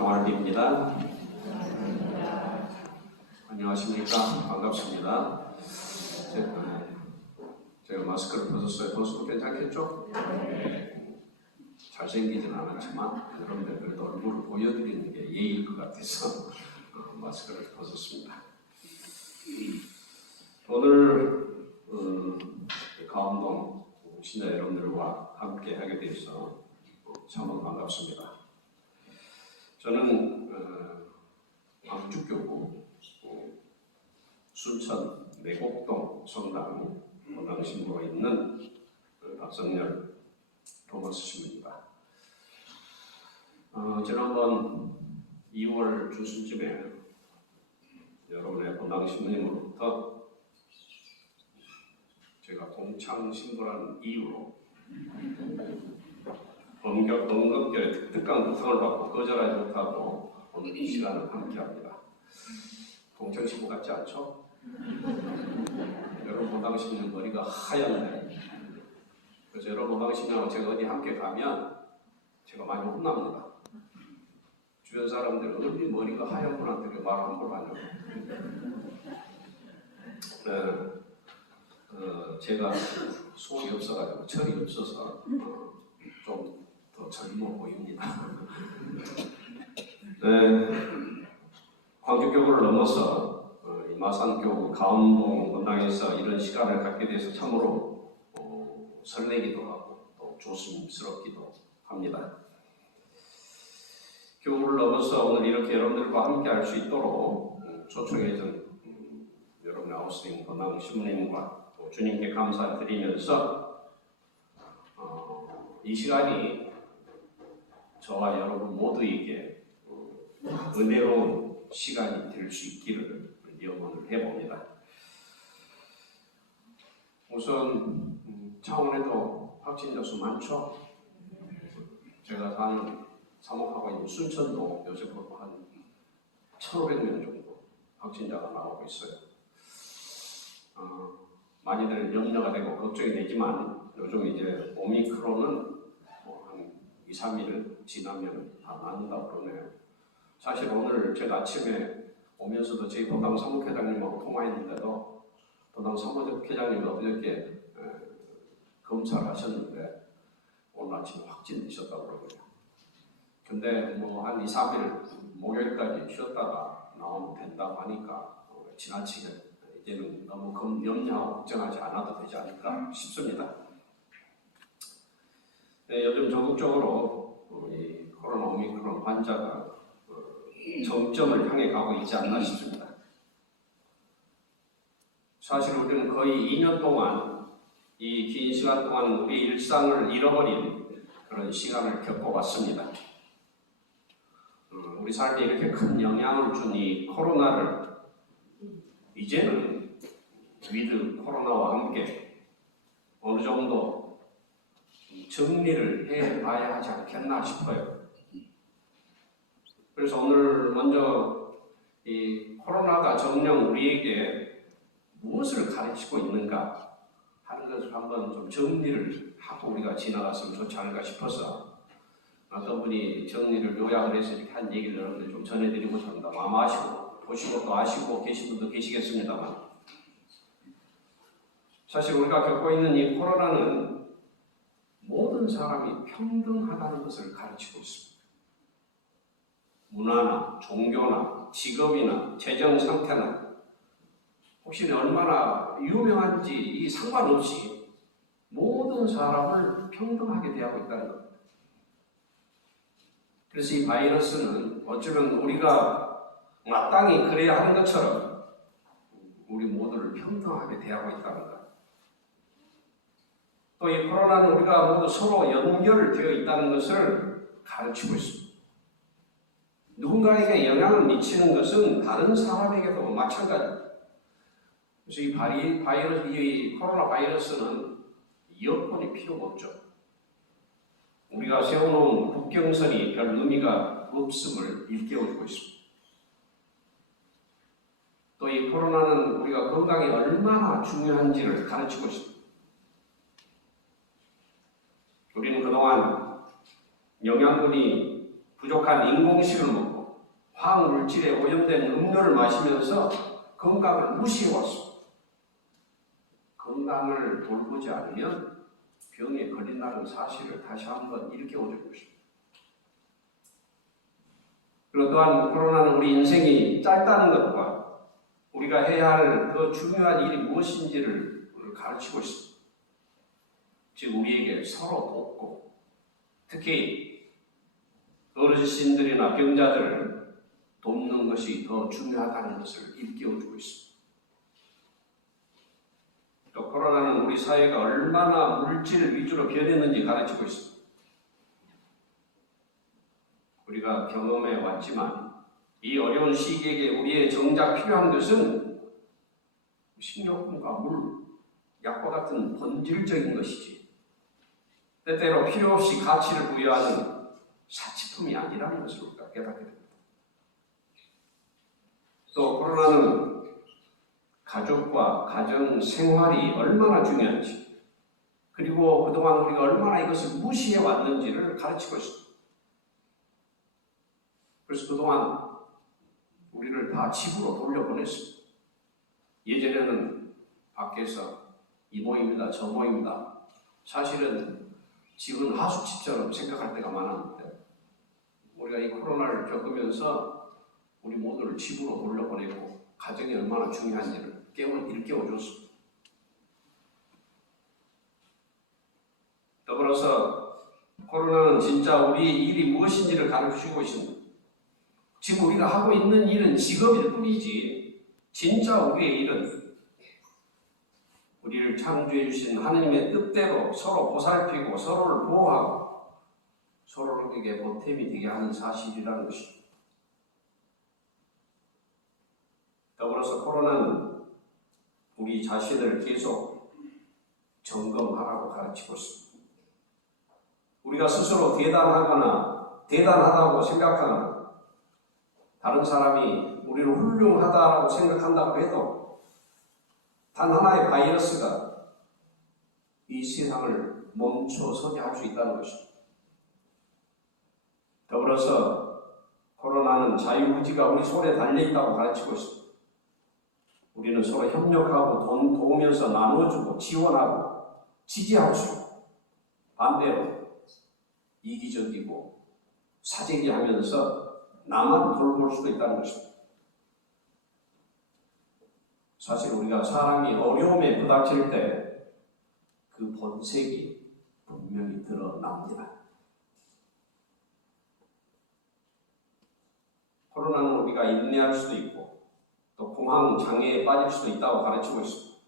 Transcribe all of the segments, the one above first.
경활비입니다. 안녕하십니까? 반갑습니다. 제가 마스크를 벗었어요. 벗어도 괜찮겠죠? 잘생기진 않았지만 여러분들 그래도 얼굴을 보여드리는 게 예의일 것 같아서 마스크를 벗었습니다. 오늘 가운동 신자 여러분들과 함께 하게 돼서 참 반갑습니다. 저는 광주교구 순천 내곡동 성당 본당 신부가 있는 박성열 토마스 신부입니다. 지난번 2월 중순쯤에 여러분의 본당 신부님으로부터 제가 동창 신부라는 이유로 언급결에 특강 구성을 받고 거절하지 못하고 오늘 이 시간을 함께합니다. 동창 신부 같지 않죠? 여러분 본당 신부는 머리가 하얀데, 그래서 여러분 본당 신부하고 제가 어디 함께 가면 제가 많이 혼납니다. 주변 사람들 어디 머리가 하얀 분한테 말 함부로 하냐고. 제가 속이 없어가지고 철이 없어서 좀 더 젊어 보입니다. 광주교구를 넘어서 마산교구 가운동 본당에서 이런 시간을 갖게 돼서 참으로 설레기도 하고 또 조심스럽기도 합니다. 교구를 넘어서 오늘 이렇게 여러분들과 함께 할 수 있도록 초청해준 여러분의 아우스링 본당 신부님과 주님께 감사드리면서 이 시간이 저와 여러분 모두에게 은혜로운 시간이 될 수 있기를 염원을 해봅니다. 우선 창원에도 확진자 수 많죠? 제가 사는 사목하고 있는 순천도 요새 한 1,500명 정도 확진자가 나오고 있어요. 많이들 염려가 되고 걱정이 되지만 요즘 이제 오미크론은 한 2, 3일 지나면 다 낫는다고 그러네요. 사실 오늘 제가 아침에 오면서도 저희 도당 사무회장님하고 통화했는데도 도당 사무회장님이 어저께 검사를 하셨는데 오늘 아침에 확진되셨다고 그러고요. 근데 한 2, 3일 목요일까지 쉬었다가 나오면 된다고 하니까 지나치게 이제는 너무 염려하고 걱정하지 않아도 되지 않을까 싶습니다. 요즘 전국적으로 이 코로나 오미크론 환자가 정점을 향해 가고 있지 않나 싶습니다. 사실 우리는 거의 2년 동안 이 긴 시간 동안 우리 일상을 잃어버린 그런 시간을 겪어왔습니다. 우리 삶에 이렇게 큰 영향을 준 이 코로나를 이제는 위드 코로나와 함께 어느 정도 정리를 해봐야 하지 않겠나 싶어요. 그래서 오늘 먼저 이 코로나가 정녕 우리에게 무엇을 가르치고 있는가 하는 것을 한번 좀 정리를 하고 우리가 지나갔으면 좋지 않을까 싶어서 어떤 분이 정리를 요약을 해서 이렇게 한 얘기를 여러분들 좀 전해드리고 합니다. 아마 아시고 보시고 또 아시고 계신 분도 계시겠습니다만, 사실 우리가 겪고 있는 이 코로나는 모든 사람이 평등하다는 것을 가르치고 있습니다. 문화나 종교나 직업이나 재정 상태나 혹시 얼마나 유명한지 이 상관없이 모든 사람을 평등하게 대하고 있다는 겁니다. 그래서 이 바이러스는 어쩌면 우리가 마땅히 그래야 하는 것처럼 우리 모두를 평등하게 대하고 있다는 것. 또 이 코로나는 우리가 모두 서로 연결되어 있다는 것을 가르치고 있습니다. 누군가에게 영향을 미치는 것은 다른 사람에게도 마찬가지입니다. 그래서 이 코로나 바이러스는 여건이 필요가 없죠. 우리가 세워놓은 국경선이 별 의미가 없음을 일깨워주고 있습니다. 또 이 코로나는 우리가 건강이 얼마나 중요한지를 가르치고 있습니다. 우리는 그동안 영양분이 부족한 인공식을 먹고 화학물질에 오염된 음료를 마시면서 건강을 무시해왔습니다. 건강을 돌보지 않으면 병에 걸린다는 사실을 다시 한번 일깨워주고 싶습니다. 그리고 또한 코로나는 우리 인생이 짧다는 것과 우리가 해야 할 더 중요한 일이 무엇인지를 가르치고 있습니다. 즉 우리에게 서로 돕고 특히 어르신들이나 병자들을 돕는 것이 더 중요하다는 것을 일깨워주고 있습니다. 또 코로나는 우리 사회가 얼마나 물질 위주로 변했는지 가르치고 있습니다. 우리가 경험해 왔지만 이 어려운 시기에 우리의 정작 필요한 것은 식료품과 물, 약과 같은 본질적인 것이지 때때로 필요 없이 가치를 부여하는 사치품이 아니라는 것을 우리가 깨닫게 됩니다. 또 코로나는 가족과 가정 생활이 얼마나 중요한지 그리고 그동안 우리가 얼마나 이것을 무시해 왔는지를 가르치고 있습니다. 그래서 그동안 우리를 다 집으로 돌려보냈습니다. 예전에는 밖에서 이 모임이다 저 모임이다 사실은 집은 하수집처럼 생각할 때가 많았는데 우리가 이 코로나를 겪으면서 우리 모두를 집으로 돌려보내고 가정이 얼마나 중요한지를 일깨워줬습니다. 더불어서 코로나는 진짜 우리의 일이 무엇인지를 가르치고 있습니다. 지금 우리가 하고 있는 일은 직업일 뿐이지 진짜 우리의 일은 우리를 창조해 주신 하느님의 뜻대로 서로 보살피고 서로를 보호하고 서로에게 보탬이 되게 하는 사실이라는 것입니다. 더불어서 코로나는 우리 자신을 계속 점검하라고 가르치고 있습니다. 우리가 스스로 대단하다고 생각하거나 다른 사람이 우리를 훌륭하다고 생각한다고 해도 단 하나의 바이러스가 이 세상을 멈춰서게 할 수 있다는 것입니다. 더불어서 코로나는 자유의지가 우리 손에 달려있다고 가르치고 있습니다. 우리는 서로 협력하고 돈 도우면서 나눠주고 지원하고 지지할 수 있고 반대로 이기적이고 사재기하면서 나만 돌볼 수도 있다는 것입니다. 사실 우리가 사람이 어려움에 부닥칠 때 그 본색이 분명히 드러납니다. 코로나는 우리가 인내할 수도 있고 또 공황 장애에 빠질 수도 있다고 가르치고 있습니다.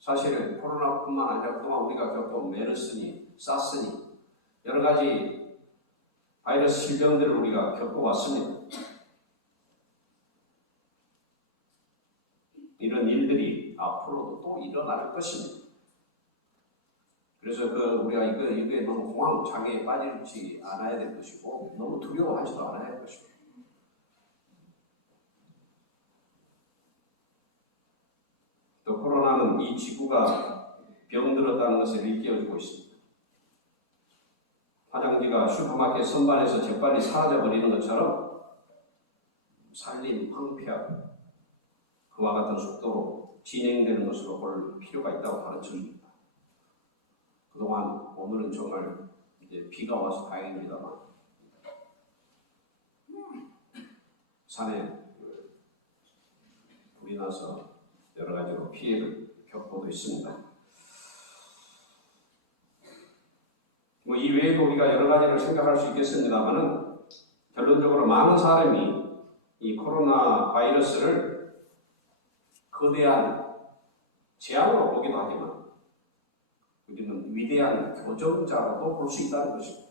사실은 코로나뿐만 아니라 그동안 우리가 겪은 메르스니, 사스니 여러 가지 바이러스 질병들을 우리가 겪어왔습니다. 이런 일들이 앞으로도 또 일어날 것입니다. 그래서 우리가 이거에 너무 공황 장애에 빠지지 않아야 될 것이고 너무 두려워하지도 않아야 할 것입니다. 또 코로나는 이 지구가 병들었다는 것을 일깨워주고 있습니다. 화장지가 슈퍼마켓 선반에서 재빨리 사라져버리는 것처럼 산림 황폐화 그와 같은 속도로 진행되는 것으로 볼 필요가 있다고 가르쳐줍니다. 그동안 오늘은 정말 이제 비가 와서 다행입니다만 산에 불이 나서 여러 가지로 피해를 겪고도 있습니다. 이 외에도 우리가 여러 가지를 생각할 수 있겠습니다만은 결론적으로 많은 사람이 이 코로나 바이러스를 거대한 재앙으로 보기도 하지만 우리는 위대한 교정자로도 볼 수 있다는 것입니다.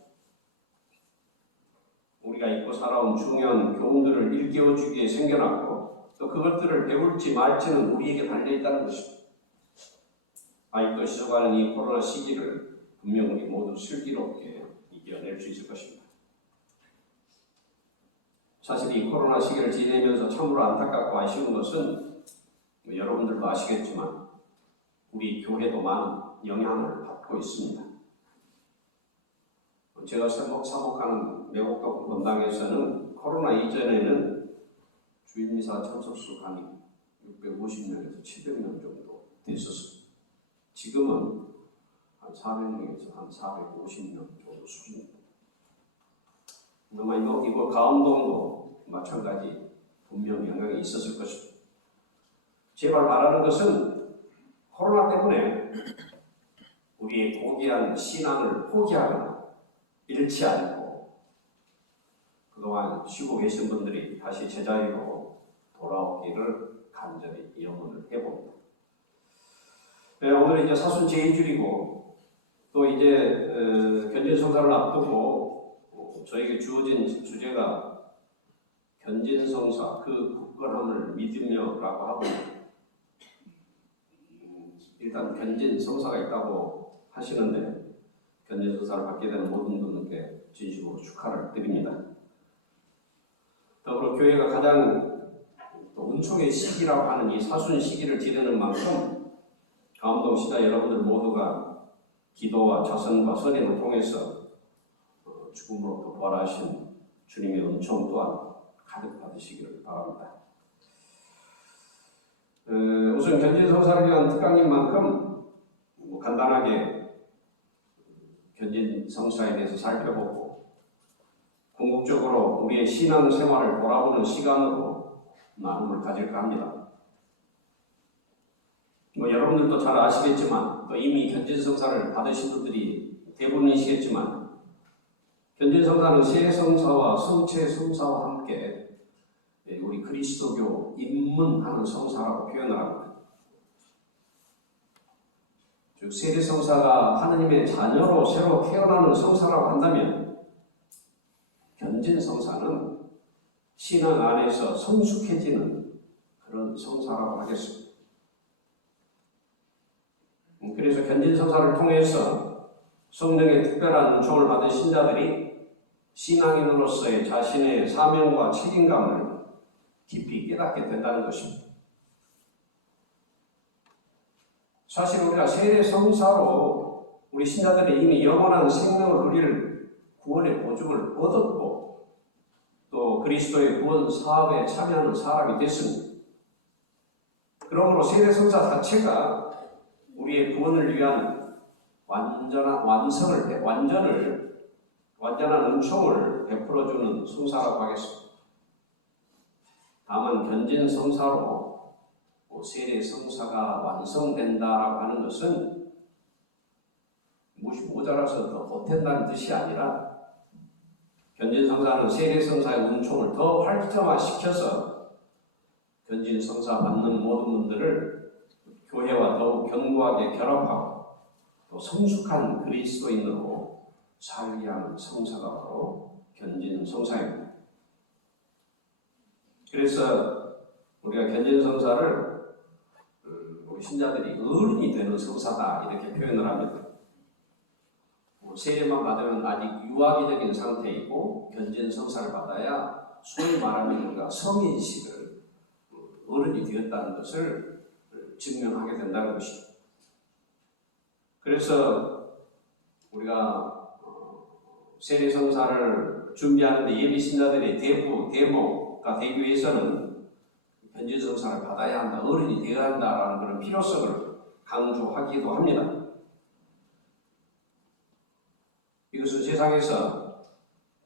우리가 잊고 살아온 중요한 교훈들을 일깨워주기에 생겨났고 또 그것들을 배울지 말지는 우리에게 달려있다는 것입니다. 아직도 시속하는 이 코로나 시기를 분명 우리 모두 슬기롭게 이겨낼 수 있을 것입니다. 사실 이 코로나 시기를 지내면서 참으로 안타깝고 아쉬운 것은 여러분들도 아시겠지만 우리 교회도 많은 영향을 받고 있습니다. 제가 사목하는 매곡동 본당에서는 코로나 이전에는 주일미사 참석수 한 650명에서 700명 정도 됐었어요. 지금은 한 400명에서 한 450명 정도 수준입니다. 아마 이거 가운동도 마찬가지 분명 영향이 있었을 것입니다. 제발 바라는 것은 코로나 때문에 우리의 고귀한 신앙을 포기하거나 잃지 않고 그동안 쉬고 계신 분들이 다시 제자리로 돌아오기를 간절히 염원을 해봅니다. 네, 오늘은 이제 사순 제2주이고 또 이제 견진성사를 앞두고 저에게 주어진 주제가 견진성사 그 굳건함을 믿으며라고 하고 일단 견진성사가 있다고 하시는데 견진성사를 받게 되는 모든 분들께 진심으로 축하를 드립니다. 더불어 교회가 가장 은총의 시기라고 하는 이 사순 시기를 지내는 만큼 가운동 시자 여러분들 모두가 기도와 자선과 선행을 통해서 죽음으로부터 부활하신 주님의 은총 또한 가득 받으시기를 바랍니다. 우선 견진성사를 위한 특강인 만큼 간단하게 견진성사에 대해서 살펴보고 궁극적으로 우리의 신앙생활을 돌아보는 시간으로 나눔을 가질까 합니다. 여러분들도 잘 아시겠지만 또 이미 견진성사를 받으신 분들이 대부분이시겠지만 견진성사는 세성사와 성체성사와 함께 우리 그리스도교 입문하는 성사라고 표현을 합니다. 즉 세례성사가 하느님의 자녀로 새로 태어나는 성사라고 한다면 견진성사는 신앙 안에서 성숙해지는 그런 성사라고 하겠습니다. 그래서 견진성사를 통해서 성령의 특별한 은총을 받은 신자들이 신앙인으로서의 자신의 사명과 책임감을 깊이 깨닫게 된다는 것입니다. 사실 우리가 세례성사로 우리 신자들이 이미 영원한 생명을 누릴 구원의 보증을 얻었고 또 그리스도의 구원 사업에 참여하는 사람이 됐습니다. 그러므로 세례성사 자체가 우리의 구원을 위한 완전한 은총을 베풀어주는 성사라고 하겠습니다. 다만 견진성사로 세례성사가 완성된다라고 하는 것은 무엇이 모자라서 더 못한다는 뜻이 아니라 견진성사는 세례성사의 은총을 더 활성화시켜서 견진성사 받는 모든 분들을 교회와 더욱 견고하게 결합하고 또 성숙한 그리스도인으로 살게 하는 성사가 바로 견진성사입니다. 그래서 우리가 견진성사를 우리 신자들이 어른이 되는 성사다 이렇게 표현을 합니다. 세례만 받으면 아직 유아기적인 상태이고 견진성사를 받아야 소위 말하면 우리가 성인식을 어른이 되었다는 것을 증명하게 된다는 것입니다. 그래서 우리가 세례성사를 준비하는데 예비 신자들의 대모가 되기 위해서는 견진성사를 받아야 한다, 어른이 되어야 한다라는 그런 필요성을 강조하기도 합니다. 이것은 세상에서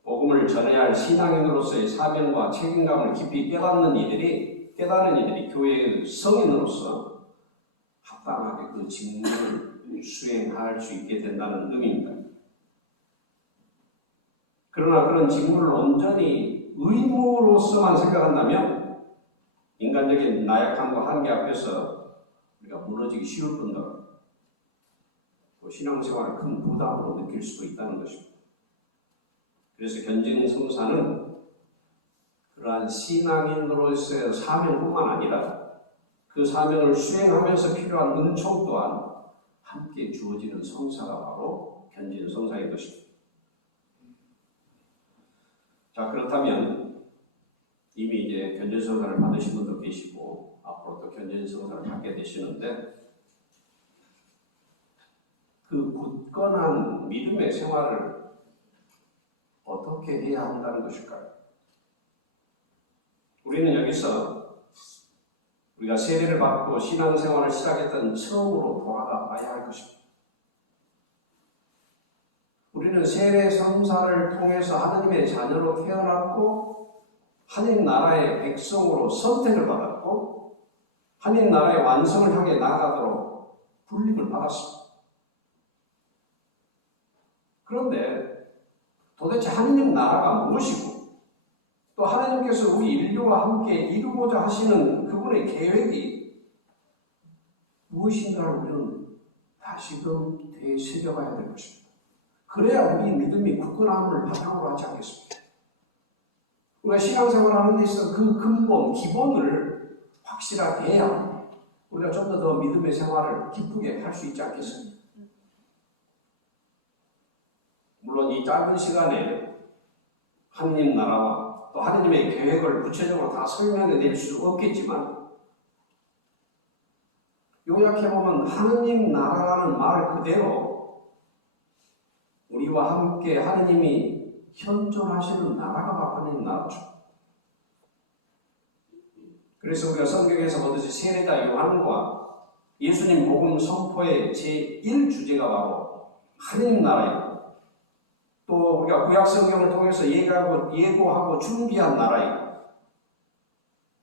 복음을 전해야 할 신앙인으로서의 사명과 책임감을 깊이 깨닫는 이들이 교회의 성인으로서 합당하게 그 직무를 수행할 수 있게 된다는 의미입니다. 그러나 그런 직무를 온전히 의무로서만 생각한다면 인간적인 나약함과 한계 앞에서 우리가 무너지기 쉬울 뿐더러 또 신앙생활을 큰 부담으로 느낄 수도 있다는 것입니다. 그래서 견진성사는 그러한 신앙인으로서의 사명뿐만 아니라 그 사명을 수행하면서 필요한 은총 또한 함께 주어지는 성사가 바로 견진성사인 것입니다. 자, 그렇다면 이미 이제 견진성사를 받으신 분도 계시고 앞으로 또 견진성사를 받게 되시는데 그 굳건한 믿음의 생활을 어떻게 해야 한다는 것일까요? 우리는 여기서 우리가 세례를 받고 신앙생활을 시작했던 처음으로 돌아가 봐야 할 것입니다. 우리는 세례 성사를 통해서 하나님의 자녀로 태어났고 하나님 나라의 백성으로 선택을 받았고 하나님 나라의 완성을 향해 나아가도록 불림을 받았습니다. 그런데 도대체 하나님 나라가 무엇이고 또 하나님께서 우리 인류와 함께 이루고자 하시는 그분의 계획이 무엇인가를 우리는 다시금 되새겨봐야 될 것입니다. 그래야 우리 믿음이 굳건함을 바탕으로 하지 않겠습니까? 우리가 신앙생활을 하는 데 있어서 그 근본, 기본을 확실하게 해야 우리가 좀 더 믿음의 생활을 기쁘게 할 수 있지 않겠습니까? 물론 이 짧은 시간에 하느님 나라와 또 하느님의 계획을 구체적으로 다 설명해 낼 수 없겠지만 요약해보면 하느님 나라라는 말 그대로 우리와 함께 하느님이 현존하시는 나라가 바로 하느님 나라죠. 그래서 우리가 성경에서 보듯이 세례자 요한과 예수님 복음 선포의 제1주제가 바로 하느님 나라이고 또 우리가 구약 성경을 통해서 예고하고 준비한 나라이고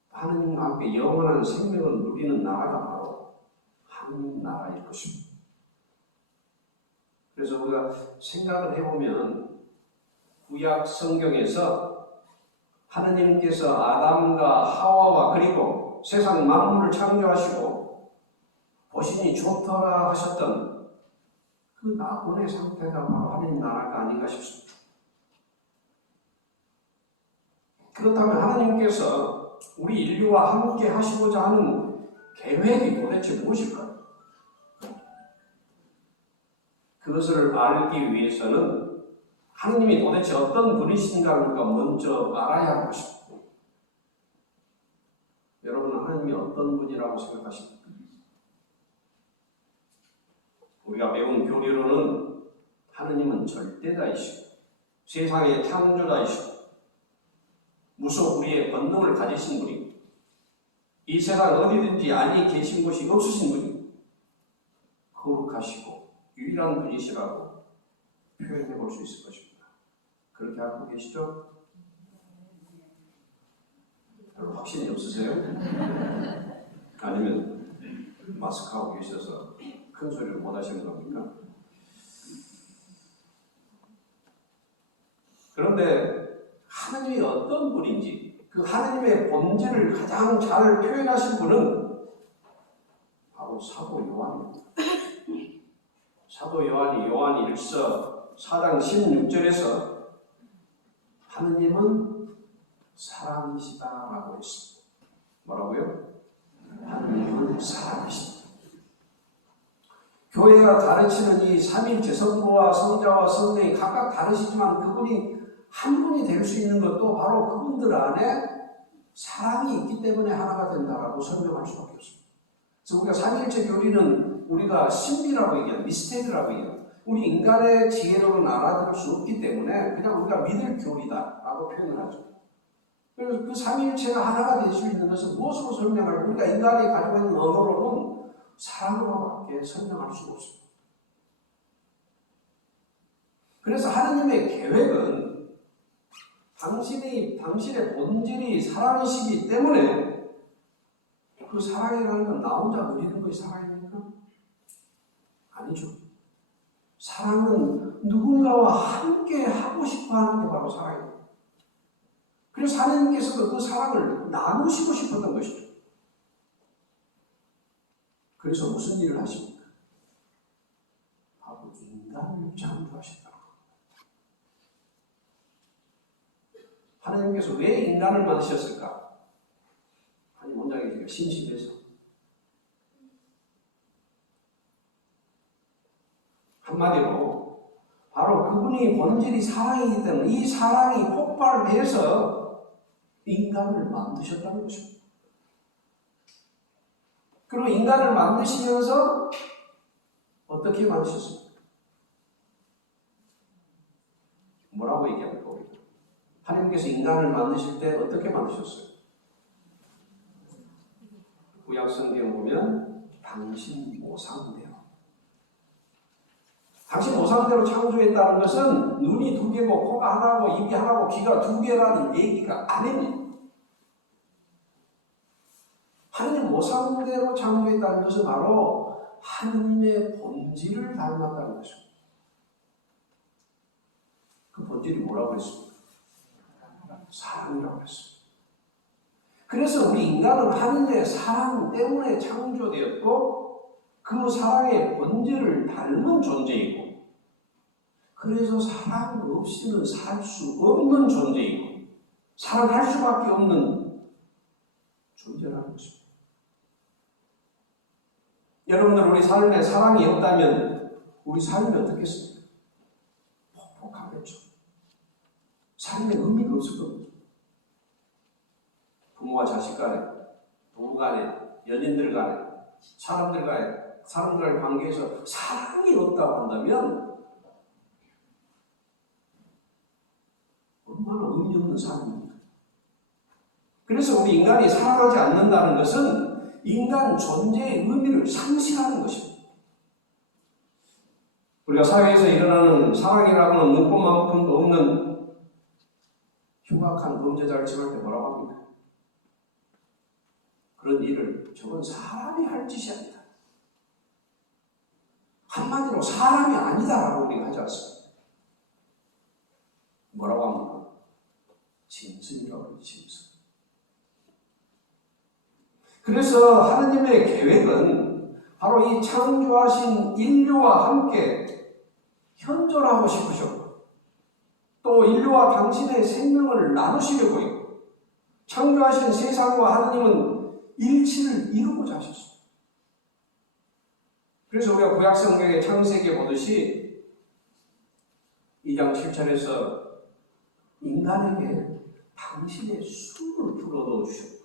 하느님과 함께 영원한 생명을 누리는 나라가 바로 하느님 나라일 것입니다. 그래서 우리가 생각을 해보면 구약 성경에서 하느님께서 아담과 하와와 그리고 세상 만물을 창조하시고 보시니 좋더라 하셨던 그 낙원의 상태가 바로 하느님 나라가 아닌가 싶습니다. 그렇다면 하나님께서 우리 인류와 함께 하시고자 하는 계획이 도대체 무엇일까요? 그것을 알기 위해서는 하나님이 도대체 어떤 분이신가를 우리가 먼저 알아야 할 것입니다. 여러분은 하나님이 어떤 분이라고 생각하십니까? 우리가 배운 교리로는 하나님은 절대자이시고 세상의 창조자이시고 무속 우리의 본능을 가지신 분이고 이 세상 어디든지 안이 계신 곳이 없으신 분이고 거룩하시고 유일한 분이시라고 표현해 볼 수 있을 것입니다. 그렇게 알고 계시죠? 별로 확신이 없으세요? 아니면 마스크하고 계셔서 큰 소리를 못 하시는 겁니까? 그런데 하나님이 어떤 분인지 그 하나님의 본질을 가장 잘 표현하신 분은 바로 사도 요한입니다. 사도 요한이 요한 1서 4장 16절에서 하느님은 사랑이시다라고 했습니다. 뭐라고요? 하느님은 사랑이시다. 교회가 가르치는 이 삼위일체 성부와 성자와 성령이 각각 다르시지만 그분이 한 분이 될 수 있는 것도 바로 그분들 안에 사랑이 있기 때문에 하나가 된다라고 설명할 수밖에 없습니다. 그래서 우리가 삼위일체 교리는 우리가 신비라고 얘기하는 미스테리라고 얘기하는 우리 인간의 지혜로는 알아들을 수 없기 때문에 그냥 우리가 믿을 교리다라고 표현을 하죠. 그래서 그 삼위일체가 하나가 될 수 있는 것은 무엇으로 설명할 우리가 인간이 가지고 있는 언어로는 사랑으로밖에 설명할 수가 없습니다. 그래서 하느님의 계획은 당신의 본질이 사랑이시기 때문에 그 사랑이라는 건 나 혼자 누리는 것이 사랑입니까? 아니죠. 사랑은 누군가와 함께 하고 싶어 하는 게 바로 사랑입니다. 그래서 하나님께서도 그 사랑을 나누시고 싶었던 것이죠. 그래서 무슨 일을 하십니까? 바로 인간을 창조하셨다고 합니다. 하나님께서 왜 인간을 만드셨을까? 아니 원장이 심심해서 한마디로 바로 그분이 본질이 사랑이기 때문에 이 사랑이 폭발해서 인간을 만드셨다는 것입니다. 그리고 인간을 만드시면서 어떻게 만드셨습니까? 뭐라고 얘기합니까? 하나님께서 인간을 만드실 때 어떻게 만드셨어요? 구약 성경 보면 당신 모상대로. 당신 모상대로 창조했다는 것은 눈이 2개고 코가 하나고 입이 하나고 귀가 2개라는 얘기가 아닙니다. 하나님 모상대로 창조했다는 것은 바로 하나님의 본질을 닮았다는 것입니다. 그 본질이 뭐라고 했습니까? 사랑이라고 했습니다. 그래서 우리 인간은 하나님의 사랑 때문에 창조되었고 그 사랑의 본질을 닮은 존재이고 그래서 사랑 없이는 살 수 없는 존재이고 사랑할 수밖에 없는 존재라는 것입니다. 여러분들 우리 삶에 사랑이 없다면 우리 삶이 어떻겠습니까? 폭폭하겠죠. 삶에 의미가 없을 겁니다. 부모와 자식 간에, 부부 간에, 연인들 간에, 사람들과의 관계에서 사랑이 없다고 한다면 얼마나 의미 없는 삶입니까? 그래서 우리 인간이 사랑하지 않는다는 것은 인간 존재의 의미를 상실하는 것입니다. 우리가 사회에서 일어나는 사랑이라고는 눈꽃만큼도 없는 흉악한 범죄자를 처할 때 뭐라고 합니까? 그런 일을 저건 사람이 할 짓이 아니다. 한마디로 사람이 아니다라고 우리가 하지 않습니다. 뭐라고 합니까? 짐승이라고 하죠. 짐승. 그래서 하나님의 계획은 바로 이 창조하신 인류와 함께 현존하고 싶으셨고 또 인류와 당신의 생명을 나누시려고 했고 창조하신 세상과 하나님은 일치를 이루고자 하셨습니다. 그래서 우리가 구약 성경의 창세기에 보듯이 2장 7절에서 인간에게 당신의 숨을 불어넣어 주셨고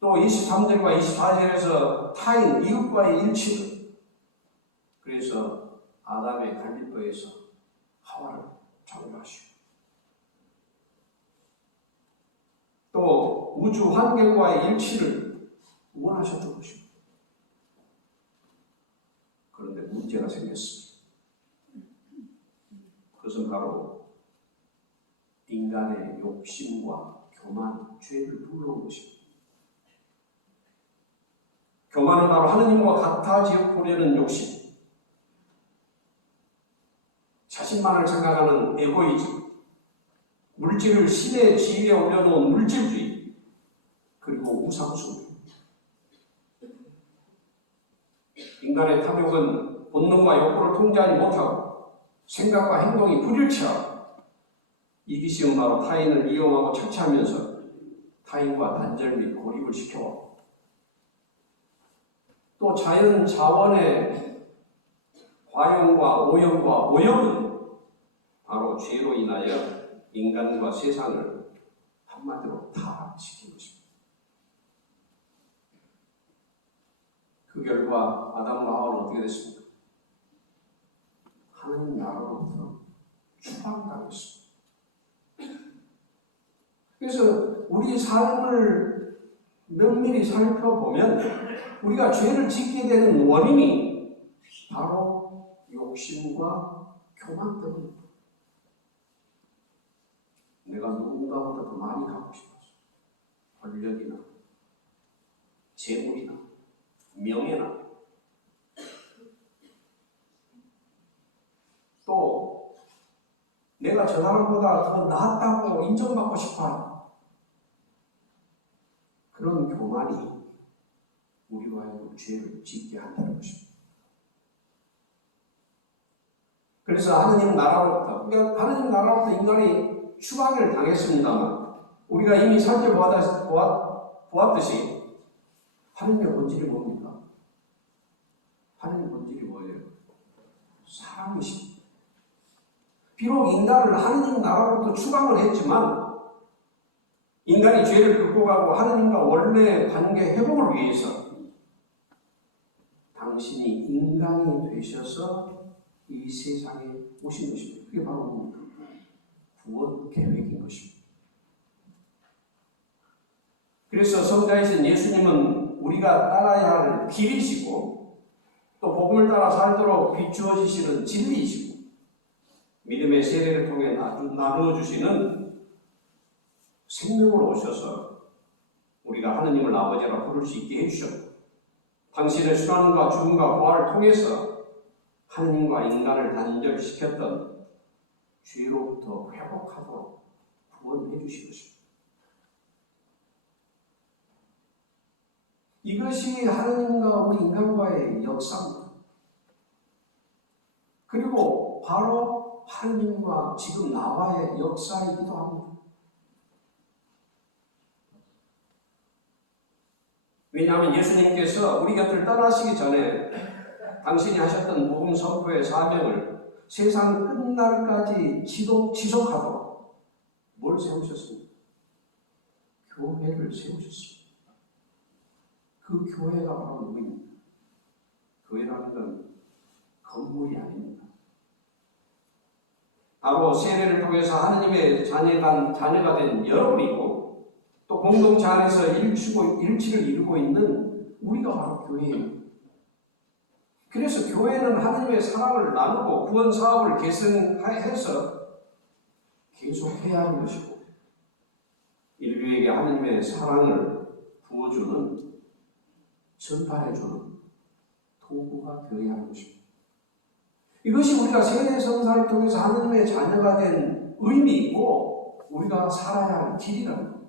또 23절과 24절에서 타인 이웃과의 일치를 그래서 아담의 갈빗도에서 하와를 창조하시고 또 우주 환경과의 일치를 원하셨던 것입니다. 그런데 문제가 생겼습니다. 그것은 바로 인간의 욕심과 교만, 죄를 불러온 것입니다. 교만은 바로 하느님과 같아지어 보려는 욕심, 자신만을 생각하는 에고이즘, 물질을 신의 지위에 올려놓은 물질주의, 그리고 우상숭배. 인간의 탐욕은 본능과 욕구를 통제하지 못하고 생각과 행동이 불일치하고 이기심은 바로 타인을 이용하고 착취하면서 타인과 단절 및 고립을 시켜왔고 또 자연 자원의 과용과 오염과 오염은 바로 죄로 인하여 인간과 세상을 한마디로 타락시킨 것입니다. 그 결과 아담과 하와는 어떻게 됐습니까? 하나님 나라로부터 추방당했습니다. 그래서 우리 삶을 면밀히 살펴보면 우리가 죄를 짓게 되는 원인이 바로 욕심과 교만 때문입니다. 내가 누군가보다 더 많이 갖고 싶어서 권력이나 재물이나 명예나 또 내가 저 사람보다 더 낫다고 인정받고 싶어하는 그런 교만이 우리와 하여금 죄를 짓게 한다는 것입니다. 그래서 하느님 나라로부터 하느님 나라로부터 인간이 추방을 당했습니다만 우리가 이미 살펴보았듯이 하느님의 본질이 뭡니까? 하느님의 본질이 뭐예요? 사랑이십니다. 비록 인간을 하느님 나라로부터 추방을 했지만 인간이 죄를 극복하고 하느님과 원래의 관계 회복을 위해서 당신이 인간이 되셔서 이 세상에 오신 것입니다. 그게 바로 뭡니까? 구원 계획인 것입니다. 그래서 성자이신 예수님은 우리가 따라야 할 길이시고 또 복음을 따라 살도록 비추어지시는 진리이시고 믿음의 세례를 통해 나누어 주시는 생명으로 오셔서 우리가 하느님을 아버지라 부를 수 있게 해주셨고 당신의 순환과 죽음과 부활을 통해서 하느님과 인간을 단절시켰던 죄로부터 회복하도록 구원해 주신 것입니다. 이것이 하느님과 우리 인간과의 역사입니다. 그리고 바로 하느님과 지금 나와의 역사이기도 합니다. 왜냐하면 예수님께서 우리 곁을 떠나시기 전에 당신이 하셨던 복음 선포의 사명을 세상 끝날까지 지속하도록 뭘 세우셨습니까? 교회를 세우셨습니다. 그 교회가 바로 누구입니까? 교회라는 건 건물이 아닙니다. 바로 세례를 통해서 하느님의 자녀가 된 여러분이고 또 공동체 안에서 일치를 이루고 있는 우리가 바로 교회입니다. 그래서 교회는 하느님의 사랑을 나누고 구원 사업을 계승해서 계속해야 하는 것이고 인류에게 하느님의 사랑을 부어주는 전파해주는 도구가 되어야 하는 것입니다. 이것이 우리가 세례 성사를 통해서 하느님의 자녀가 된 의미이고 우리가 살아야 할 길이라는 겁니다.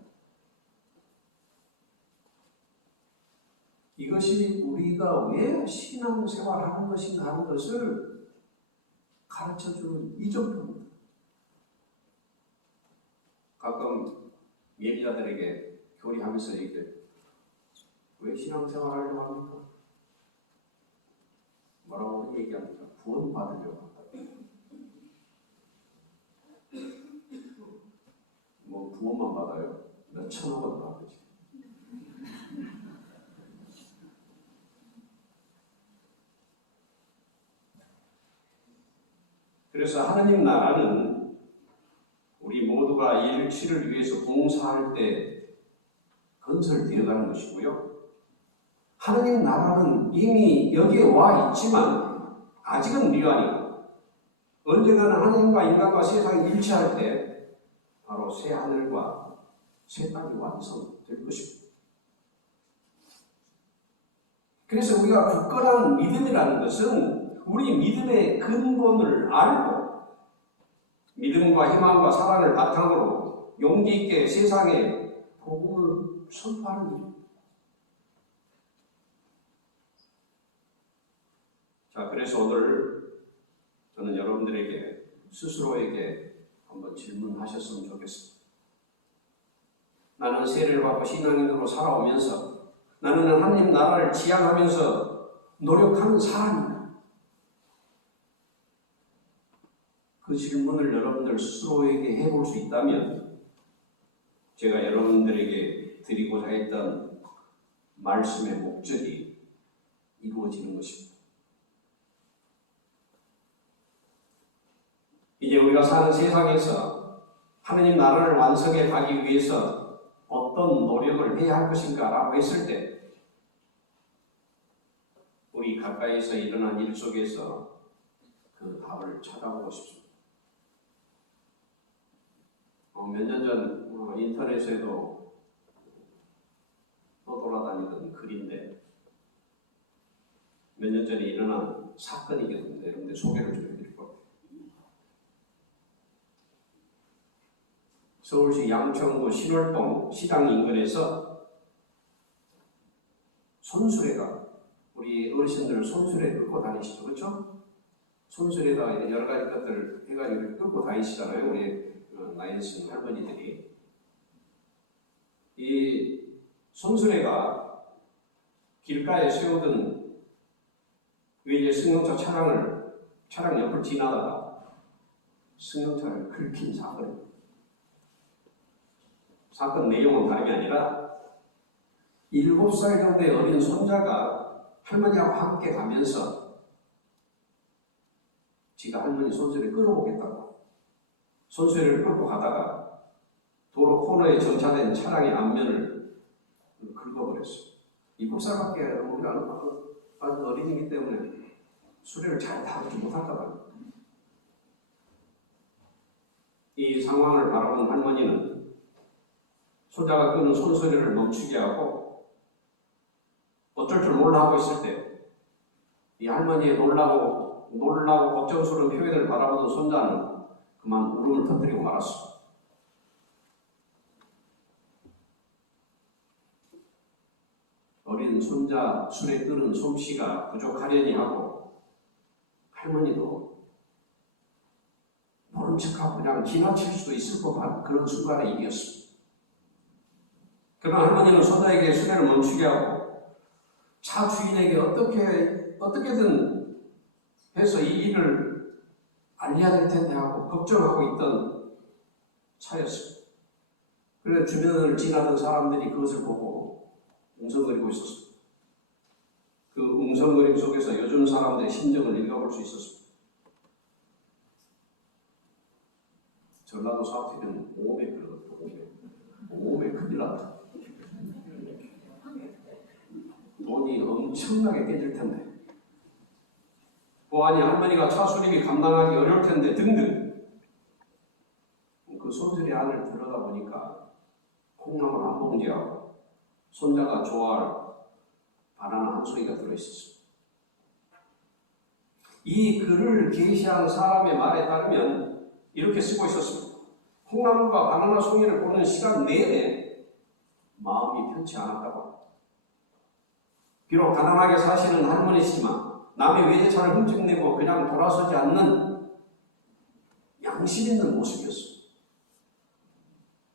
이것이 우리가 왜 신앙생활하는 것인가 하는 것을 가르쳐주는 이정표입니다. 가끔 예비자들에게 교리하면서 얘기해요. 왜 신앙생활하려고 합니까? 뭐라고 얘기합니까? 구원받으려고 한다. 뭐 구원만 받아요? 몇 천억 원 받으지. 그래서 하느님 나라는 우리 모두가 이 일치를 위해서 봉사할 때 건설되어가는 것이고요. 하느님 나라는 이미 여기에 와 있지만 아직은 미완이고 언젠가는 하느님과 인간과 세상이 일치할 때 바로 새 하늘과 새 땅이 완성될 것입니다. 그래서 우리가 굳건한 믿음이라는 것은 우리 믿음의 근본을 알고 믿음과 희망과 사랑을 바탕으로 용기 있게 세상에 복음을 선포하는 일입니다. 자, 그래서 오늘 저는 여러분들에게 스스로에게 한번 질문하셨으면 좋겠습니다. 나는 세례를 받고 신앙인으로 살아오면서 나는 하나님 나라를 지향하면서 노력하는 사람이다. 그 질문을 여러분들 스스로에게 해볼 수 있다면 제가 여러분들에게 드리고자 했던 말씀의 목적이 이루어지는 것입니다. 이제 우리가 사는 세상에서 하느님 나라를 완성해 가기 위해서 어떤 노력을 해야 할 것인가 라고 했을 때 우리 가까이서 일어난 일 속에서 그 답을 찾아보고 싶습니다. 몇 년 전 인터넷에도 떠돌아다니던 글인데 몇 년 전에 일어난 사건이거든요. 여러분들 소개를 좀 해드릴 겁니다. 서울시 양천구 신월동 시장 인근에서 손수레가 우리 어르신들 손수레 끌고 다니시죠, 그렇죠? 손수레에다 여러 가지 것들을 해가지고 끌고 다니시잖아요, 우리 나이 드신 할머니들이. 이 손수레가 길가에 세우던 외제 승용차 차량 옆을 지나다가 승용차를 긁힌 사건입니다. 사건 내용은 다름이 아니라 7살 정도의 어린 손자가 할머니하고 함께 가면서 지가 할머니 손수레 끌어보겠다고 손수레를 끌고 가다가 도로 코너에 정차된 차량의 앞면을 긁어버렸어요. 7살밖에 우리가 아주 어린이기 때문에 수레를 잘 다루지 못할까 봐요. 이 상황을 바라본 할머니는 손자가 끄는 손수레를 멈추게 하고 어쩔 줄 몰라 하고 있을 때 이 할머니의 놀라고 걱정스러운 표현을 바라보던 손자는 그만 울음을 터뜨리고 말았어. 어린 손자 수레 끄는 솜씨가 부족하려니 하고 할머니도 모른 척하고 그냥 지나칠 수도 있을 법한 그런 순간의 일이었습니다. 그러나 할머니는 손자에게 수레를 멈추게 하고 차 주인에게 어떻게든 해서 이 일을 알려야 될 텐데 하고 걱정하고 있던 차였습니다. 그래서 주변을 지나던 사람들이 그것을 보고 웅성거리고 있었습니다. 그 웅성거림 속에서 요즘 사람들의 심정을 읽어볼 수 있었습니다. 전라도 사투리는 오메 그러거든요. 오메 큰일 났다. 돈이 엄청나게 깨질 텐데, 보아니 할머니가 차 수리비 감당하기 어려울 텐데 등등. 그 손수레 안을 들어가 보니까 콩나물 한 봉지하고 손자가 좋아할 바나나 한 송이가 들어있었습니다. 이 글을 게시한 사람의 말에 따르면 이렇게 쓰고 있었습니다. 콩나물과 바나나 송이를 보는 시간 내내 마음이 편치 않았다고. 비록 가난하게 사시는 할머니시지만 남의 외제차를 훔쳐내고 그냥 돌아서지 않는 양심 있는 모습이었습니다.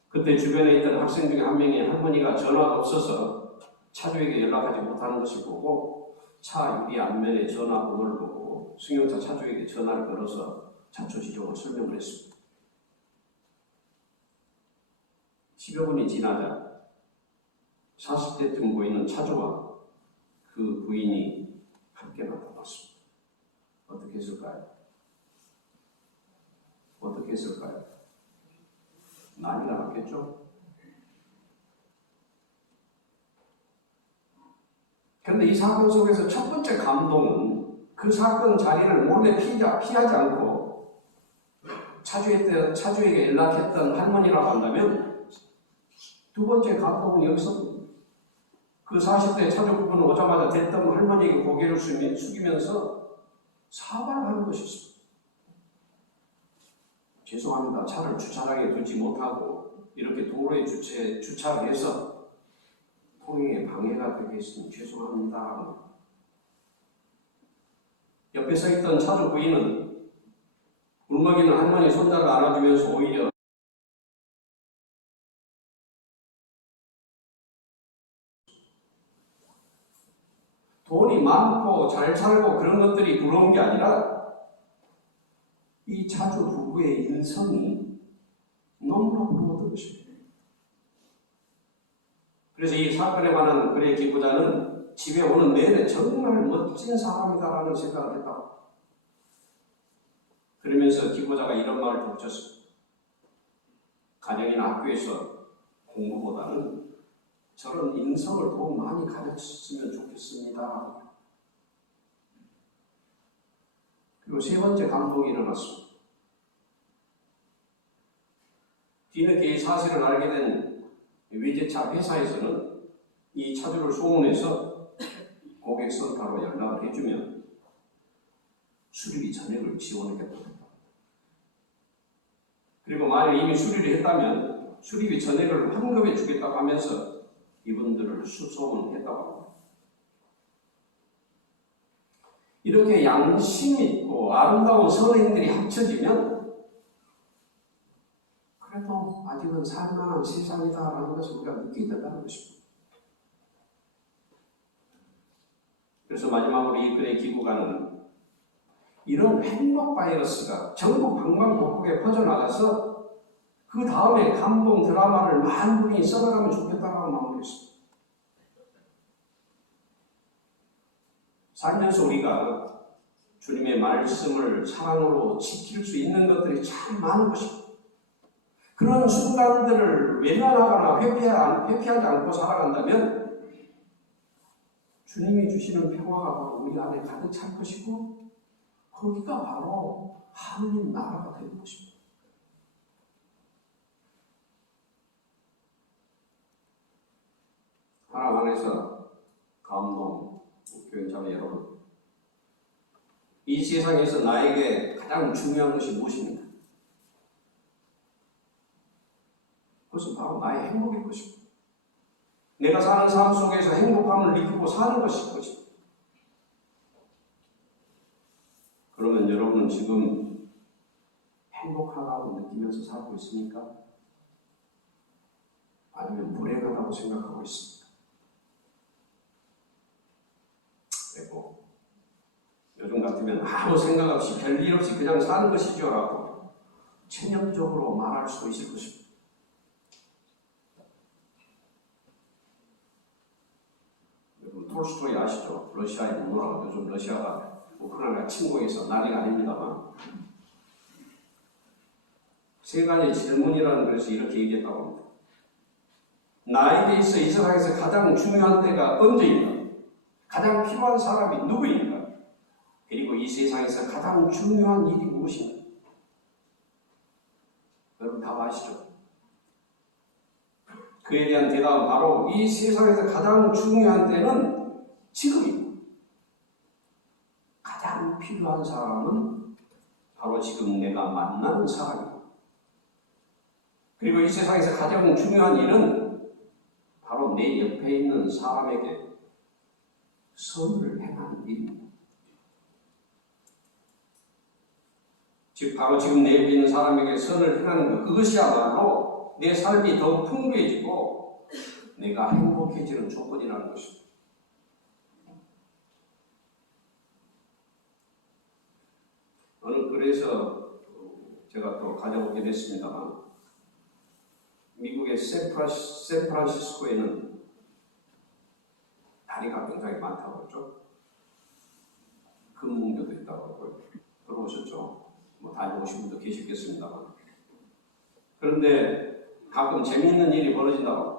그때 주변에 있던 학생 중에 한 명이 할머니가 전화가 없어서 차주에게 연락하지 못하는 것을 보고 차 유리 앞면에 전화번호를 보고 승용차 차주에게 전화를 걸어서 차주 지종을 설명을 했습니다. 10여 분이 지나자 40대쯤 보이는 차주와 그 부인이 함께 나타났습니다. 어떻게 했을까요? 어떻게 했을까요? 난리가 났겠죠? 그런데 이 사건 속에서 첫 번째 감동은 그 사건 자리를 몰래 피하지 않고 차주에게 연락했던 할머니라고 한다면, 두 번째 감동은 여기서 그 40대 차주부부는 오자마자 됐던 할머니에게 고개를 숙이면서 사과를 하는 것이었습니다. 죄송합니다. 차를 주차장에 두지 못하고 이렇게 도로에 주차를 해서 통행에 방해가 되게 했으니 죄송합니다. 옆에 서 있던 차주 부인은 울먹이는 할머니 손자를 안아주면서 오히려 돈이 많고 잘 살고 그런 것들이 부러운 게 아니라 이 차주 부부의 인성이 너무나 부러웠던 것입니다. 그래서 이 사건에 관한 글의 기고자는 집에 오는 내내 정말 멋진 사람이다라는 생각을 했다. 그러면서 기고자가 이런 말을 덧붙였습니다. 가정이나 학교에서 공부보다는 저런 인성을 더 많이 가르쳤으면 좋겠습니다. 그리고 세 번째 감동이 일어났습니다. 뒤늦게 이 사실을 알게 된 외제차 회사에서는 이 차주를 소문해서 고객 센터로 연락을 해주면 수리비 전액을 지원하겠다고 했다. 그리고 만약 이미 수리를 했다면 수리비 전액을 환급해 주겠다고 하면서 이분들을 수소문했다고 합니다. 이렇게 양심 있고 아름다운 선행들이 합쳐지면 그래도 아직은 살만한 세상이다라는 것을 우리가 느끼게 된다는 것입니다. 그래서 마지막으로 이 글의 기고가는 이런 행복 바이러스가 전국 방방곡곡에 퍼져나가서 그 다음에 감동 드라마를 많은 분이 써나가면 좋겠다라고 마무리했습니다. 살면서 우리가 주님의 말씀을 사랑으로 지킬 수 있는 것들이 참 많은 것입니다. 그런 순간들을 외면하거나 회피하지 않고 살아간다면 주님이 주시는 평화가 바로 우리 안에 가득 찰 것이고 거기가 바로 하느님 나라가 될 것입니다. 하나님 안에서 감동, 교회자매 여러분, 이 세상에서 나에게 가장 중요한 것이 무엇입니까? 그것은 바로 나의 행복일 것입니다. 내가 사는 삶 속에서 행복함을 느끼고 사는 것일 것입니다. 그러면 여러분은 지금 행복하다고 느끼면서 살고 있습니까? 아니면 불행하다고 생각하고 있습니까? 그리고 요즘 같으면 아무 생각 없이 별일 없이 그냥 사는 것이죠 라고 체념적으로 말할 수 있을 것입니다. 여러분 톨스토이 아시죠? 러시아의 문호라고. 요즘 러시아가 우크라이나 침공해서 난리가 아닙니다만 세 가지 질문이라는 것이 이렇게 얘기했다고 합니다. 나에게 있어 이 세상에서 가장 중요한 때가 언제인가? 가장 필요한 사람이 누구인가? 그리고 이 세상에서 가장 중요한 일이 무엇인가? 여러분 답 아시죠? 그에 대한 대답은 바로 이 세상에서 가장 중요한 때는 지금입니다. 가장 필요한 사람은 바로 지금 내가 만나는 사람입니다. 그리고 이 세상에서 가장 중요한 일은 바로 내 옆에 있는 사람에게 선을 행하는 일입니다. 즉 바로 지금 내 옆에 있는 사람에게 선을 행하는 것, 그것이야말로 내 삶이 더욱 풍부해지고 내가 행복해지는 조건이라는 것입니다. 오늘 그래서 제가 또 가져오게 됐습니다만 미국의 샌프란시스코에는 다리가 굉장히 많다고 했죠. 금문교도 있다고 하고요. 들어오셨죠? 뭐 다녀오신 분도 계시겠습니다만. 그런데 가끔 재미있는 일이 벌어진다고.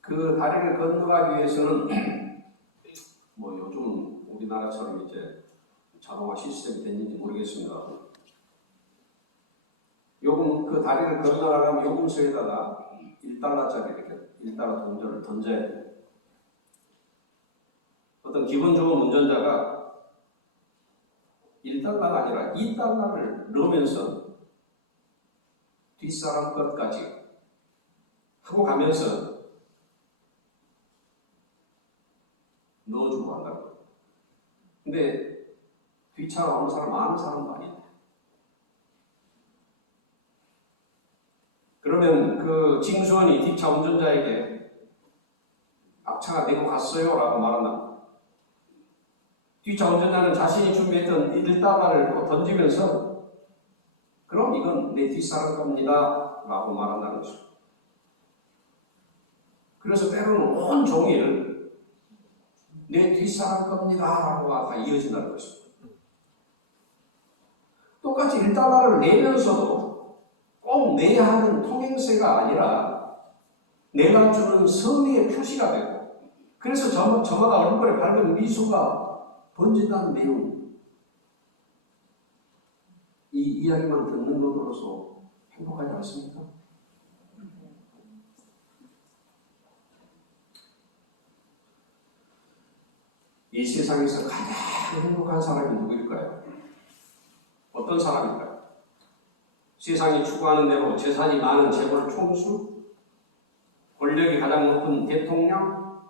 그 다리를 건너가기 위해서는 뭐 요즘 우리나라처럼 이제 자동화 시스템이 됐는지 모르겠습니다. 요금 그 다리를 건너가면 요금소에다가 1달러짜리 이렇게 1달러 동전을 던져야 돼요. 어떤 기분 좋은 운전자가 1달러가 아니라 2달러를 넣으면서 뒷사람 것까지 하고 가면서 넣어주고 한다고. 근데 뒷차로 오는 사람 많은 사람도 아닌데. 그러면 그 징수원이 뒷차 운전자에게 앞차가 내고 갔어요 라고 말한다. 뒷차 운전자는 자신이 준비했던 1달러를 던지면서 그럼 이건 내 뒷사람 겁니다 라고 말한다는 것이죠. 그래서 때로는 온 종일 내 뒷사람 겁니다 라고 다 이어진다는 것이죠. 똑같이 1달러를 내면서도 꼭 내야 하는 통행세가 아니라 내가 주는 선의의 표시가 되고 그래서 저마다 얼굴에 밝은 미소가 번진다는 내용. 이 이야기만 듣는 것으로서 행복하지 않습니까? 이 세상에서 가장 행복한 사람이 누구일까요? 어떤 사람일까요? 세상이 추구하는 대로 재산이 많은 재벌 총수? 권력이 가장 높은 대통령?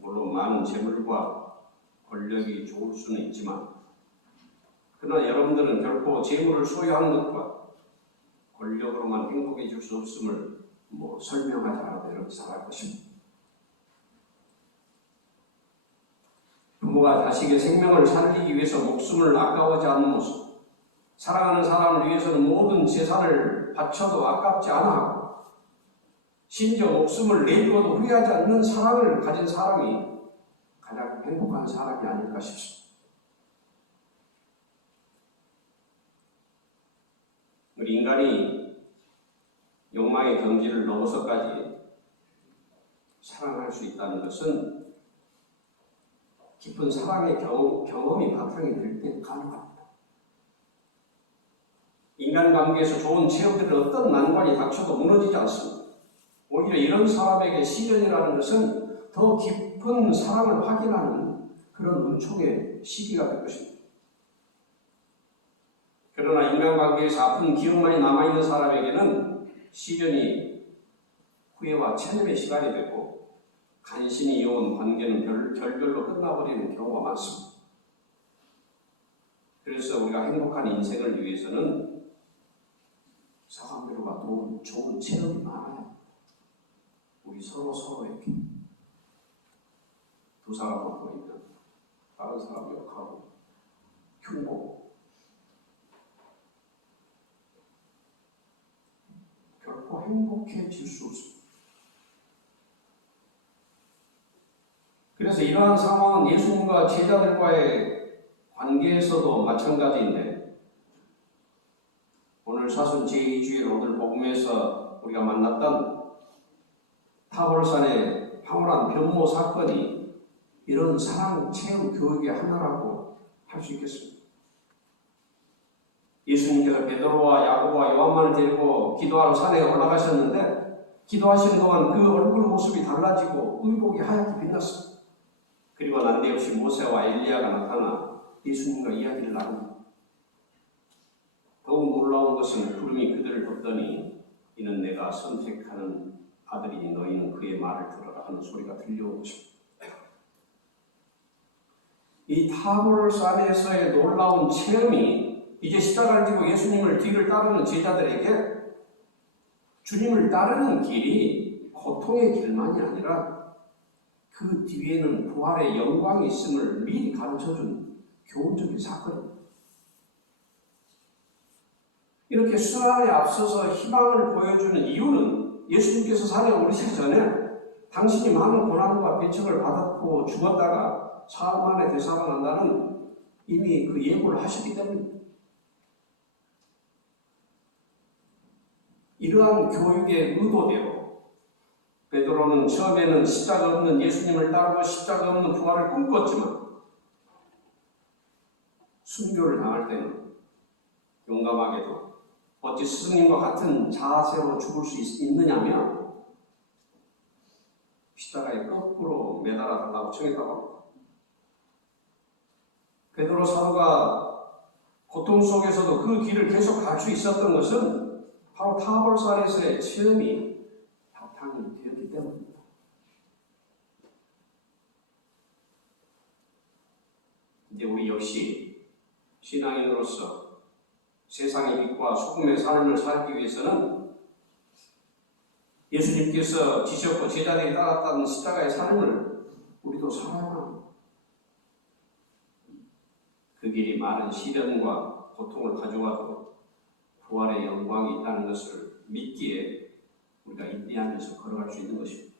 물론 많은 재물과 권력이 좋을 수는 있지만 그러나 여러분들은 결코 재물을 소유하는 것과 권력으로만 행복해질 수 없음을 설명하지 않아도 이렇게 살아갈 것입니다. 부모가 자식의 생명을 살리기 위해서 목숨을 아까워하지 않는 모습, 사랑하는 사람을 위해서는 모든 재산을 바쳐도 아깝지 않아 하고 심지어 목숨을 내주어도 후회하지 않는 사랑을 가진 사람이 가장 행복한 사람이 아닐까 싶습니다. 우리 인간이 욕망의 경지를 넘어서까지 사랑할 수 있다는 것은 깊은 사랑의 경험이 바탕이 될 때 가능합니다. 인간관계에서 좋은 체험들은 어떤 난관이 닥쳐도 무너지지 않습니다. 오히려 이런 사람에게 시련이라는 것은 더 깊은 사랑을 확인하는 그런 은총의 시기가 될 것입니다. 그러나 인간관계에서 아픈 기억만이 남아있는 사람에게는 시련이 후회와 체념의 시간이 되고 간신히 이어온 관계는 결별로 끝나버리는 경우가 많습니다. 그래서 우리가 행복한 인생을 위해서는 사람들과 좋은 체험이 많아요. 우리 서로에게 두 사람만 보이면 다른 사람 욕하고 흉보고 결코 행복해질 수 없습니다. 그래서 이러한 상황은 예수님과 제자들과의 관계에서도 마찬가지인데, 오늘 사순 제2주일 오늘 복음에서 우리가 만났던 타보르산의 황홀한 변모 사건이 이런 사랑 체험 교육의 하나라고 할 수 있겠습니다. 예수님께서 베드로와 야고보와 요한만을 데리고 기도하러 산에 올라가셨는데, 기도하시는 동안 그 얼굴 모습이 달라지고 의복이 하얗게 빛났습니다. 그리고 난데없이 모세와 엘리야가 나타나 예수님과 이야기를 나눕니다. 더욱 놀라운 것은 구름이 그들을 덮더니 이는 내가 선택하는 아들이니 너희는 그의 말을 들어라 하는 소리가 들려온 것입니다. 이 타보르산에서의 놀라운 체험이 이제 십자가를 지고 예수님을 뒤를 따르는 제자들에게 주님을 따르는 길이 고통의 길만이 아니라 그 뒤에는 부활의 영광이 있음을 미리 가르쳐준 교훈적인 사건입니다. 이렇게 순환에 앞서서 희망을 보여주는 이유는 예수님께서 산에 오르시기 전에 당신이 많은 고난과 배척을 받았고 죽었다가 사흘 만에 되살아난다는 이미 그 예고를 하셨기 때문입니다. 이러한 교육의 의도대로 베드로는 처음에는 십자가 없는 예수님을 따르고 십자가 없는 부활을 꿈꿨지만 순교를 당할 때는 용감하게도 어찌 스승님과 같은 자세로 죽을 수 있느냐며 십자가에 거꾸로 매달아 달라고 청했다고 합니다. 베드로 사도가 고통 속에서도 그 길을 계속 갈 수 있었던 것은 바로 타보르산에서의 체험이 바탕이 되었기 때문입니다. 이제 우리 역시 신앙인으로서 세상의 빛과 소금의 삶을 살기 위해서는 예수님께서 지셨고 제자들이 따랐다는 십자가의 삶을 우리도 살아야 합니다. 그 길이 많은 시련과 고통을 가져와도 부활의 영광이 있다는 것을 믿기에 우리가 인내하면서 걸어갈 수 있는 것입니다.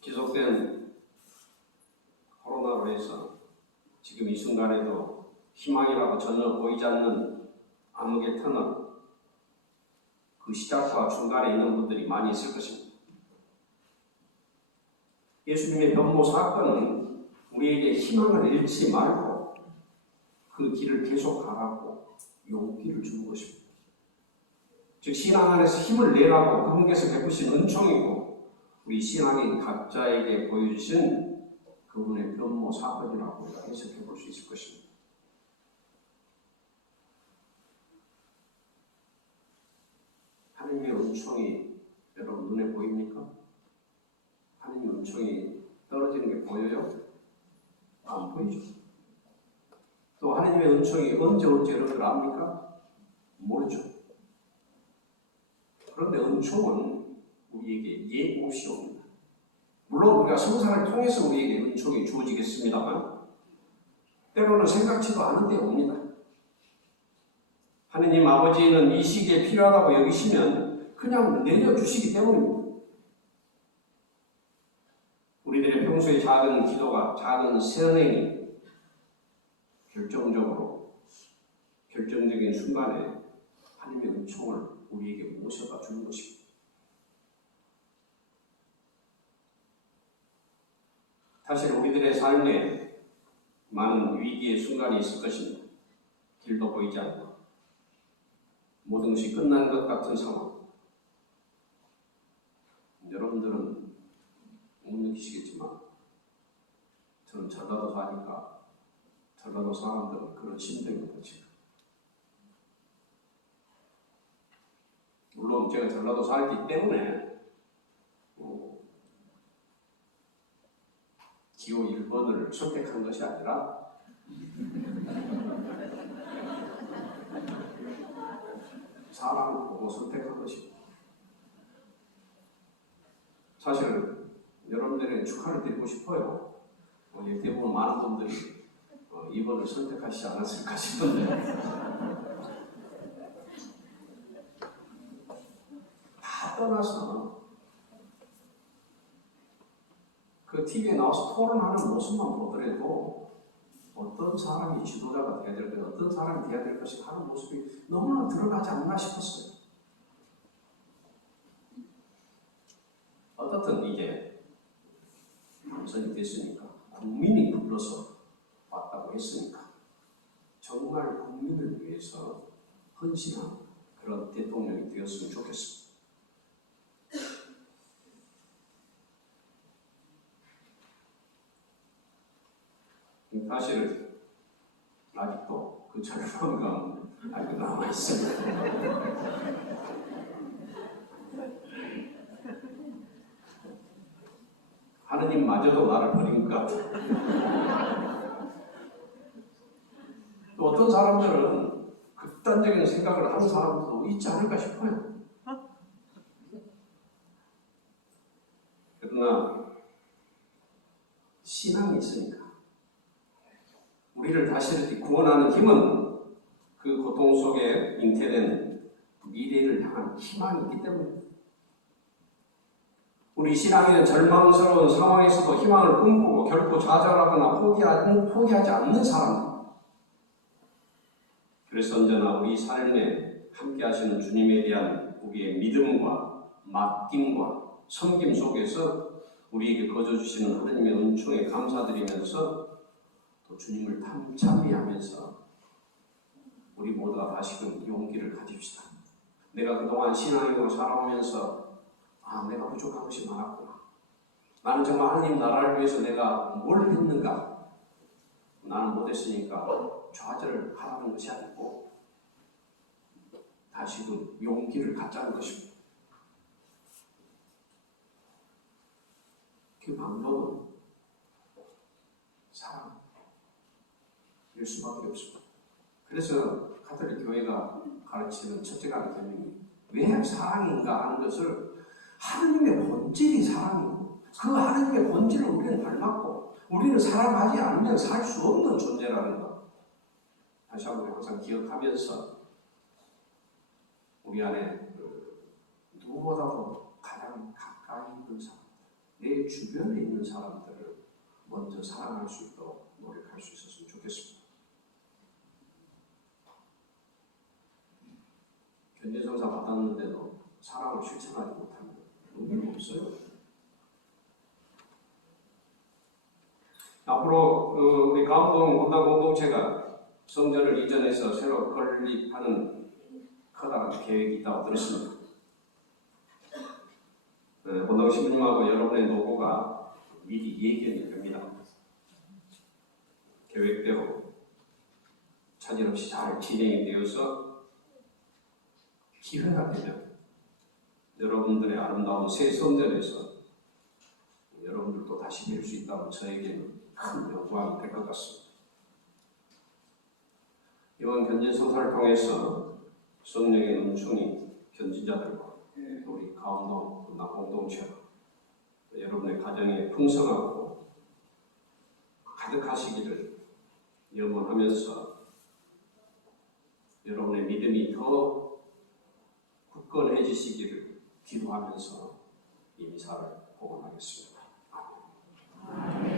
지속된 코로나로 해서 지금 이 순간에도 희망이라고 전혀 보이지 않는 암흑의 터널, 그 시작과 중간에 있는 분들이 많이 있을 것입니다. 예수님의 변모 사건은 우리에게 희망을 잃지 말고 그 길을 계속 가라고 용기를 주는 것입니다. 즉 신앙 안에서 힘을 내라고 그분께서 베푸신 은총이고 우리 신앙인 각자에게 보여주신 그분의 변모 사건이라고 우리가 해석해 볼 수 있을 것입니다. 하나님의 은총이 여러분 눈에 보입니까? 하나님의 은총이 떨어지는 게 보여요? 안 보이죠? 또 하나님의 은총이 언제 여러분들 압니까? 모르죠. 그런데 은총은 우리에게 예고 없이 옵니다. 물론 우리가 성사를 통해서 우리에게 은총이 주어지겠습니다만 때로는 생각지도 않은 데 옵니다. 하느님 아버지는 이 시기에 필요하다고 여기시면 그냥 내려주시기 때문입니다. 우리들의 평소에 작은 기도가, 작은 선행이 결정적인 순간에 하나님의 은총을 우리에게 모셔다 주는 것입니다. 사실 우리들의 삶에 많은 위기의 순간이 있을 것입니다. 길도 보이지 않고 모든 것이 끝난 것 같은 상황. 여러분들은 못 느끼시겠지만 저는 전라도 사니까 전라도 사람들은 그런 심정입니다. 지금. 물론 제가 전라도 살기 때문에 기호 1번을 선택한 것이 아니라 사람을 보고 선택한 것입니다. 사실은 여러분들에게 축하를 드리고 싶어요. 대부분 많은 분들이 2번을 선택하시지 않았을까 싶은데 다 떠나서 그 TV에 나와서 토론하는 모습만 보더라도 어떤 사람이 지도자가 되어야 될 것, 어떤 사람이 되어야 될 것이 하는 모습이 너무나 드러나지 않나 싶었어요. 어떻든 이제 당선이 됐으니까 국민이 불러서 왔다고 했으니까 정말 국민을 위해서 헌신한 그런 대통령이 되었으면 좋겠습니다. 사실은 아직도 그 젊은 감 아직 남아있습니다. 하느님마저도 나를 버린 것 같아요. 또 어떤 사람들은 극단적인 생각을 하는 사람들도 있지 않을까 싶어요. 그러나 신앙이 있으니까 우리를 다시 구원하는 힘은 그 고통 속에 잉태된 미래를 향한 희망이 있기 때문입니다. 우리 신앙인은 절망스러운 상황에서도 희망을 꿈꾸고 결코 좌절하거나 포기하지 않는 사람입니다. 그래서 언제나 우리 삶에 함께 하시는 주님에 대한 우리의 믿음과 맡김과 섬김 속에서 우리에게 거저주시는 하나님의 은총에 감사드리면서 또 주님을 찬미하면서 우리 모두가 다시금 용기를 가집시다. 내가 그동안 신앙인으로 살아오면서 내가 부족한 것이 많았구나. 나는 정말 하나님 나라를 위해서 내가 뭘 했는가? 나는 못했으니까 좌절하라는 것이 아니고 다시금 용기를 갖자는 것입니다. 그 방법은 사랑일 수밖에 없습니다. 그래서 가톨릭 교회가 가르치는 첫째 가지 개념이 왜 사랑인가 하는 것을 하느님의 본질이 사랑이고 그 하느님의 본질을 우리는 닮았고 우리는 사랑하지 않으면 살 수 없는 존재라는 것 다시 한번 항상 기억하면서 우리 안에 누구보다도 가장 가까이 있는 사람 내 주변에 있는 사람들을 먼저 사랑할 수 있도록 노력할 수 있었으면 좋겠습니다. 견제성사 받았는데도 사랑을 실천하지 못하면 의미가 없어요. 앞으로 우리 가운동 본당 공동체가 성전을 이전해서 새로 건립하는 커다란 계획이 있다고 들었습니다. 본당 신부님하고 여러분의 노고가 미리 예견이 됩니다. 계획대로 차질 없이 잘 진행이 되어서 기회가 되면 여러분들의 아름다운 새 성전에서 여러분들도 다시 뵐 수 있다면 저에게는 큰 영광이 될 것 같습니다. 이번 견진성사를 통해서 성령의 은총이 견진자들과 우리 가운동 분당 공동체와 여러분의 가정에 풍성하고 가득하시기를 염원하면서 여러분의 믿음이 더 굳건해지시기를 기도하면서 이 미사를 복원하겠습니다. 아멘. 아멘.